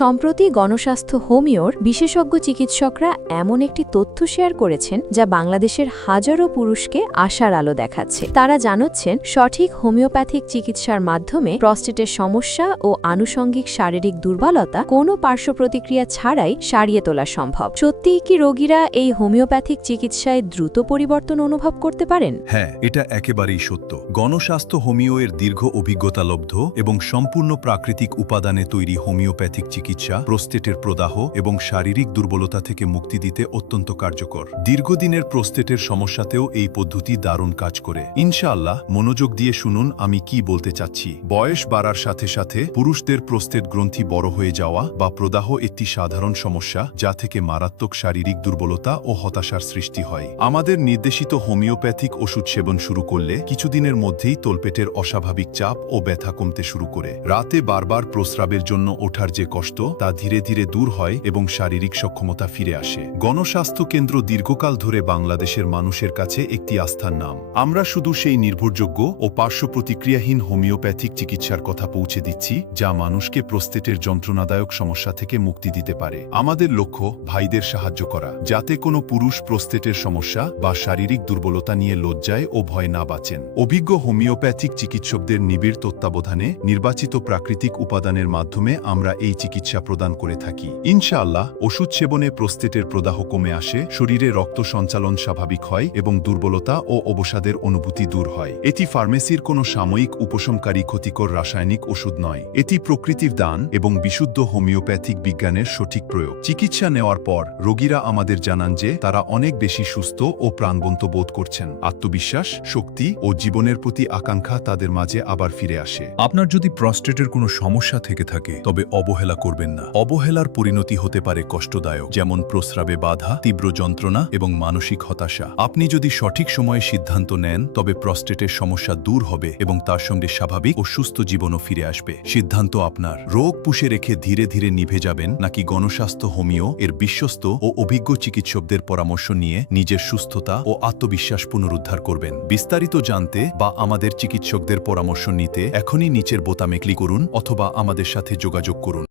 সম্প্রতি গণস্বাস্থ্য হোমিওর বিশেষজ্ঞ চিকিৎসকরা এমন একটি তথ্য শেয়ার করেছেন যা বাংলাদেশের হাজারো পুরুষকে আশার আলো দেখাচ্ছে। তারা জানাচ্ছেন সঠিক হোমিওপ্যাথিক চিকিৎসার মাধ্যমে প্রস্টেটের সমস্যা ও আনুষঙ্গিক শারীরিক দুর্বলতা কোনো পার্শ্ব প্রতিক্রিয়া ছাড়াই সারিয়ে তোলা সম্ভব। সত্যিই কি রোগীরা এই হোমিওপ্যাথিক চিকিৎসায় দ্রুত পরিবর্তন অনুভব করতে পারেন? হ্যাঁ, এটা একেবারেই সত্য। গণস্বাস্থ্য হোমিও এর দীর্ঘ অভিজ্ঞতালব্ধ এবং সম্পূর্ণ প্রাকৃতিক উপাদানে তৈরি হোমিওপ্যাথিক চিকিৎসা প্রোস্টেটের প্রদাহ এবং শারীরিক দুর্বলতা থেকে মুক্তি দিতে অত্যন্ত কার্যকর। দীর্ঘদিনের প্রোস্টেটের সমস্যাতেও এই পদ্ধতি দারুণ কাজ করে। ইনশাআল্লাহ, মনোযোগ দিয়ে শুনুন আমি কি বলতে চাচ্ছি। বয়স বাড়ার সাথে সাথে পুরুষদের প্রোস্টেট গ্রন্থি বড় হয়ে যাওয়া বা প্রদাহ একটি সাধারণ সমস্যা, যা থেকে মারাত্মক শারীরিক দুর্বলতা ও হতাশার সৃষ্টি হয়। আমাদের নির্দেশিত হোমিওপ্যাথিক ওষুধ সেবন শুরু করলে কিছুদিনের মধ্যেই তলপেটের অস্বাভাবিক চাপ ও ব্যথা কমতে শুরু করে। রাতে বারবার প্রস্রাবের জন্য ওঠার যে কষ্ট, তা ধীরে ধীরে দূর হয় এবং শারীরিক সক্ষমতা ফিরে আসে। গণস্বাস্থ্য কেন্দ্র দীর্ঘকাল ধরে বাংলাদেশের মানুষের কাছে একটি আস্থার নাম। আমরা শুধু সেই নির্ভরযোগ্য ও পার্শ্ব প্রতিক্রিয়াহীন হোমিওপ্যাথিক চিকিৎসার কথা পৌঁছে দিচ্ছি, যা মানুষকে প্রস্টেটের যন্ত্রণাদায়ক সমস্যা থেকে মুক্তি দিতে পারে। আমাদের লক্ষ্য ভাইদের সাহায্য করা, যাতে কোনো পুরুষ প্রস্টেটের সমস্যা বা শারীরিক দুর্বলতা নিয়ে লজ্জায় ও ভয় না বাঁচেন। অভিজ্ঞ হোমিওপ্যাথিক চিকিৎসকদের নিবিড় তত্ত্বাবধানে নির্বাচিত প্রাকৃতিক উপাদানের মাধ্যমে আমরা এই চিকিৎসা প্রদান করে থাকি। ইনশাআল্লাহ, ওষুধ সেবনে প্রস্টেটের প্রদাহ কমে আসে, শরীরে রক্ত সঞ্চালন স্বাভাবিক হয় এবং দুর্বলতা ও অবসাদের অনুভূতি দূর হয়। এটি ফার্মেসির কোনো সাময়িক উপশমকারী ক্ষতিকর রাসায়নিক ওষুধ নয়। এটি প্রকৃতির দান এবং বিশুদ্ধ হোমিওপ্যাথিক বিজ্ঞানের সঠিক প্রয়োগ। চিকিৎসা নেওয়ার পর রোগীরা আমাদের জানান যে তারা অনেক বেশি সুস্থ ও প্রাণবন্ত বোধ করছেন। আত্মবিশ্বাস, শক্তি ও জীবনের প্রতি আকাঙ্ক্ষা তাদের মাঝে আবার ফিরে আসে। আপনার যদি প্রস্টেটের কোনো সমস্যা থেকে থাকে, তবে অবহেলা করবেন না। অবহেলার পরিণতি হতে পারে কষ্টদায়ক, যেমন প্রস্রাবে বাধা, তীব্র যন্ত্রণা এবং মানসিক হতাশা। আপনি যদি সঠিক সময়ে সিদ্ধান্ত নেন, তবে প্রস্টেটের সমস্যা দূর হবে এবং তার সঙ্গে স্বাভাবিক ও সুস্থ জীবনও ফিরে আসবে। সিদ্ধান্ত আপনার। রোগ পুষে রেখে ধীরে ধীরে নিভে যাবেন, নাকি গণস্বাস্থ্য হোমিও এর বিশ্বস্ত ও অভিজ্ঞ চিকিৎসকদের পরামর্শ নিয়ে নিজের সুস্থতা ও আত্মবিশ্বাস পুনরুদ্ধার করবেন? বিস্তারিত জানতে বা আমাদের চিকিৎসকদের পরামর্শ নিতে এখনই নিচের বোতামে ক্লিক করুন অথবা আমাদের সাথে যোগাযোগ করুন।